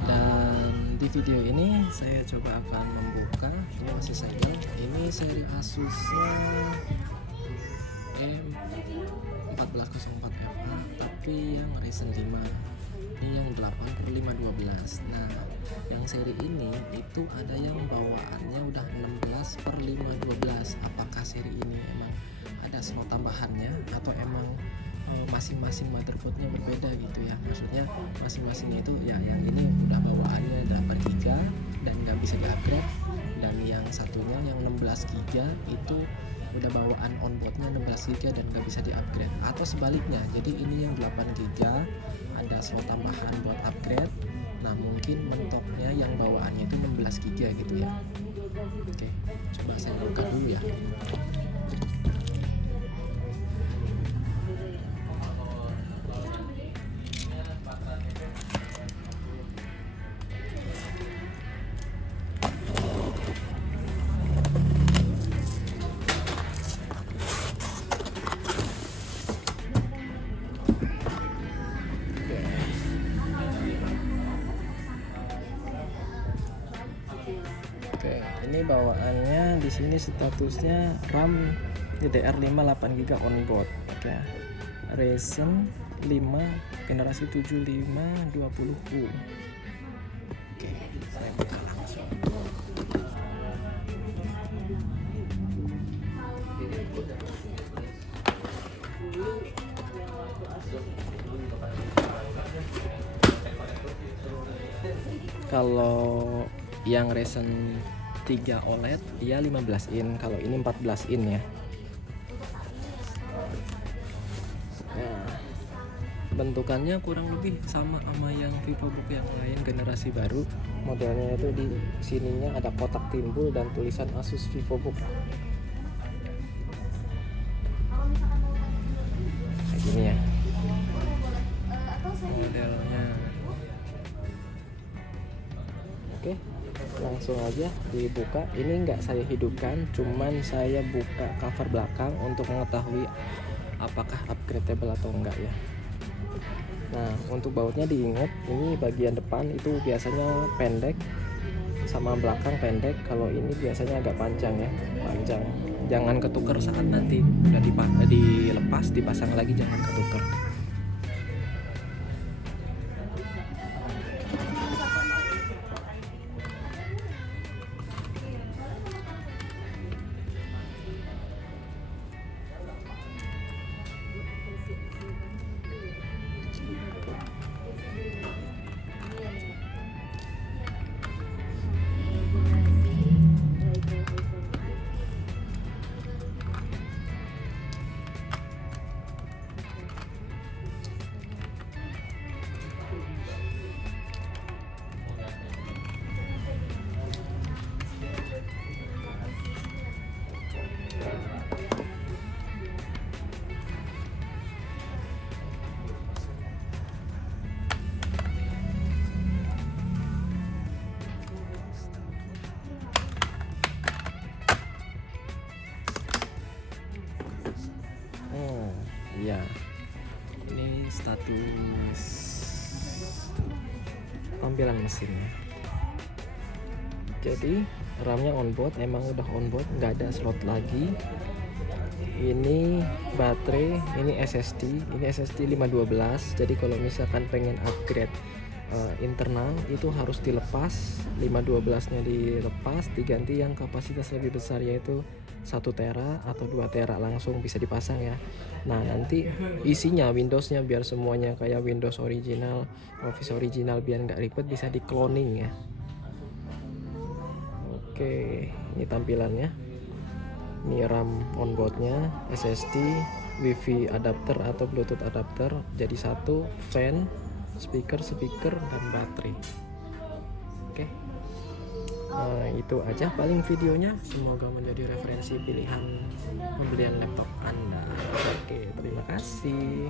Dan di video ini saya coba akan membuka, ini masih segel, ini seri Asusnya M1404FA tapi yang Ryzen 5, ini yang 8/512. Nah yang seri ini itu ada yang bawaannya udah 16/512. Apakah seri ini emang ada slot tambahannya atau emang masing-masing motherboardnya berbeda gitu ya, maksudnya masing-masingnya itu ya, yang ini udah bawaannya 8 GB dan nggak bisa di-upgrade, dan yang satunya yang 16 GB itu udah bawaan onboardnya 16 GB dan nggak bisa di-upgrade, atau sebaliknya, jadi ini yang 8 GB ada slot tambahan buat upgrade. Nah mungkin mentoknya yang bawaannya itu 16 GB gitu ya. Oke, coba saya buka dulu ya. Oke, ini bawaannya di sini statusnya RAM DDR5 8 GB onboard. Oke. Ryzen 5 generasi 7520U. Oke, saya buka langsung. Kalau yang Ryzen 3 OLED dia 15 in, kalau ini 14 in ya. Nah, bentukannya kurang lebih sama yang VivoBook yang lain generasi baru. Modelnya itu di sininya ada kotak timbul dan tulisan Asus VivoBook. Kayak gini ya modelnya. Oke, langsung aja dibuka. Ini nggak saya hidupkan, cuman saya buka cover belakang untuk mengetahui apakah upgradable atau enggak ya. Nah untuk bautnya diingat, ini bagian depan itu biasanya pendek sama belakang pendek, kalau ini biasanya agak panjang ya, panjang. Jangan ketuker saat nanti udah dilepas dipasang lagi, jangan ketuker. Ya, ini status tampilan mesinnya. Jadi RAM-nya onboard, emang udah onboard, nggak ada slot lagi. Ini baterai, ini SSD 512. Jadi kalau misalkan pengen upgrade internal itu harus dilepas, 512 nya dilepas, diganti yang kapasitas lebih besar yaitu 1 tera atau 2 tera, langsung bisa dipasang ya. Nah nanti isinya Windowsnya biar semuanya kayak Windows original, Office original, biar nggak ribet, bisa di cloning ya. Oke, ini tampilannya. Ini RAM onboardnya, SSD, WiFi adapter atau Bluetooth adapter jadi satu, fan, speaker, dan baterai. Oke. Nah, itu aja paling videonya, semoga menjadi referensi pilihan pembelian laptop Anda. Oke, terima kasih.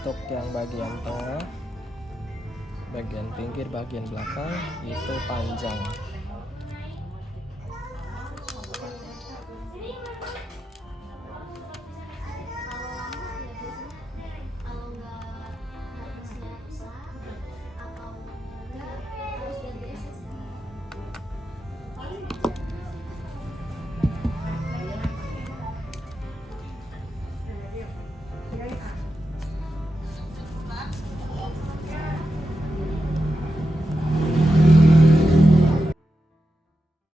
untuk yang bagian tengah, bagian pinggir, bagian belakang itu panjang.